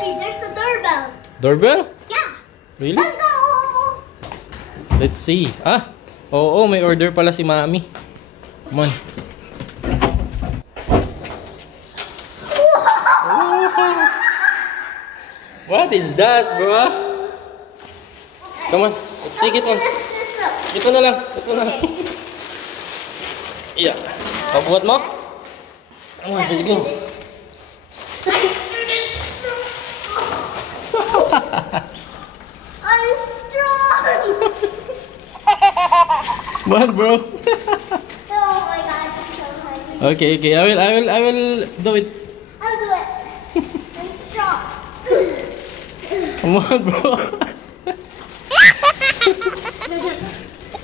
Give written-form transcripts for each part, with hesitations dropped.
Daddy, there's a doorbell. Doorbell? Yeah. Really? Let's go. Let's see. Ah, oo, may order pala si Mami. Come on. What is that, bro? Come on, let's take it on. Ito na lang, ito na lang. Yeah. Pabuhat mo? Come on, let's go. I'm strong. Come on, bro. Oh my God, I'm so hungry. Okay, okay. I will do it. I'll do it. I'm strong. Come on, bro.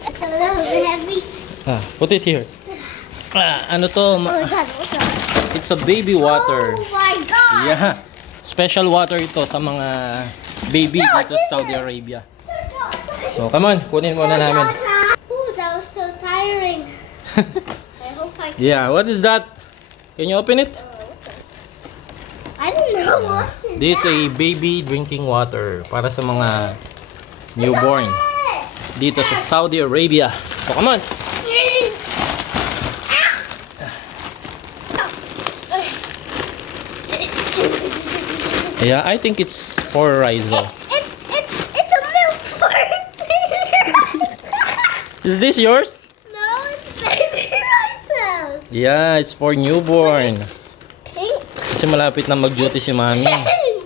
It's a little bit heavy. Ah, put it here. Ah, ano to? Oh my God, what's up? It's a baby water. Oh my God. Yeah. Special water ito sa mga baby dito sa Saudi Arabia. So, come on. Kunin muna namin. Oh, that was so tiring. I hope I can. Yeah, what is that? Can you open it? I don't know what is This is that. a baby drinking water para sa mga newborn dito sa Saudi Arabia. So, come on. Yeah, I think it's for Rizal. It's a milk fart. Is this yours? No, it's baby Rizal. Yeah, it's for newborn. Pink. Kasi malapit na mag-duty si Mami.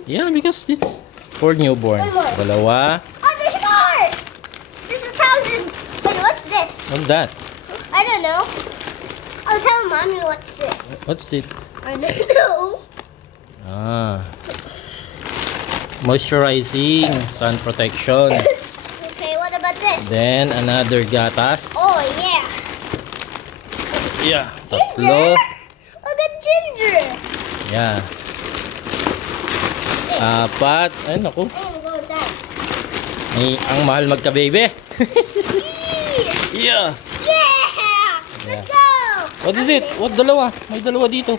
Yeah, because it's for newborn. One more. Dalawa. Oh, there's more. There's a thousand. Wait, what's this? What's that? I don't know. I'll tell Mommy what's this. What's it? I don't know. Ah. Moisturizing, sun protection. Okay, what about this? Then another gatas. Oh, yeah. Yeah. Ginger. Tatlo. Look at ginger. Yeah. Apat. Ay, naku. I'm gonna go inside. Ay, ang mahal magka-baby. Yeah. Yeah! Let's go! What is it? What dalawa? May dalawa dito.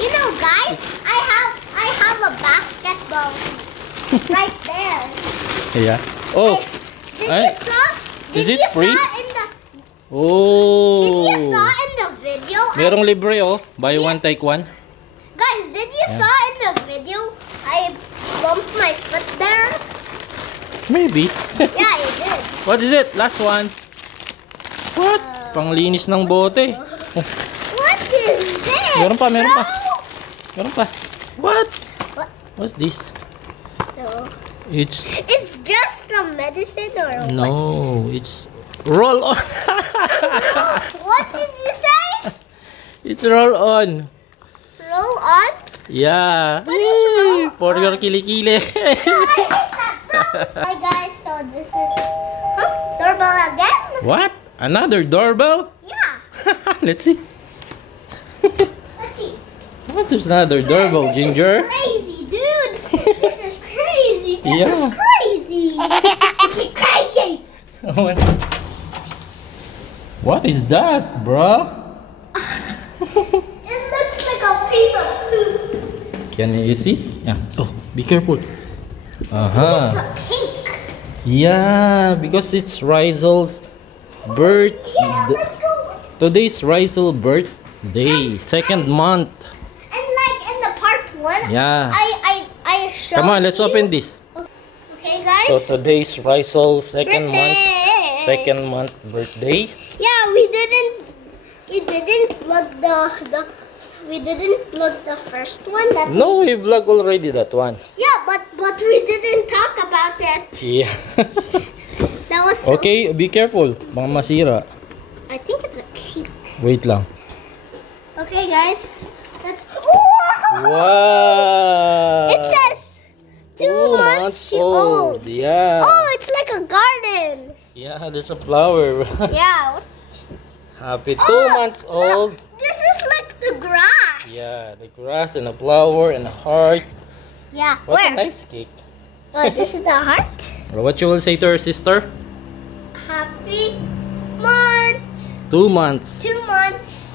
You know, guys, I have a basketball right there. Yeah. Oh. Did Ay. you saw? Is Did it you free? saw in the? Oh. Did you saw in the video? Merong libre oh. Buy one take one. Guys, did you saw in the video? I bumped my foot there. Maybe. Yeah, you did. What is it? Last one. What? Panglinis ng bote. What is this? Meron pa, meron pa. bro? Meron pa. What? What? What's this? No. It's It's just a medicine or what? no. It's roll on. What did you say? It's roll on. Roll on? Yeah. What is roll For your kilikili. Hi guys, so this is doorbell again? What? Another doorbell? Yeah. Let's see. Let's see. What's this another doorbell, This Ginger? is crazy, dude. This is crazy. This Yeah. is crazy. This is crazy. What is that, bruh? It looks like a piece of poop. Can you see? Yeah. Oh, be careful. Uh-huh. It's a pink. Yeah, because it's Rizal's birth. Yeah, let's go. Today's Rizal birthday, second month. And like in the part one, Yeah. I showed Come on, let's you. open this. Okay, guys. So today's Rizal's second Birthday. month birthday. Yeah, we didn't plug the first one. That No, we vlog already that one. Yeah, but we didn't talk about it. Yeah. That was so. Okay, be careful. Baka masira. I think it's a cake. Wait lang. Okay, guys. Let's. Wow. It says 2 months old. Yeah. Oh, it's like a garden. Yeah, there's a flower. Yeah. Happy 2 Oh, months old. Look, this is like the grass. Yeah, the grass and a flower and a heart. Yeah. What Where? a nice cake. Oh, this is the heart. What you will say to her sister? Happy month. 2 months. 2 months.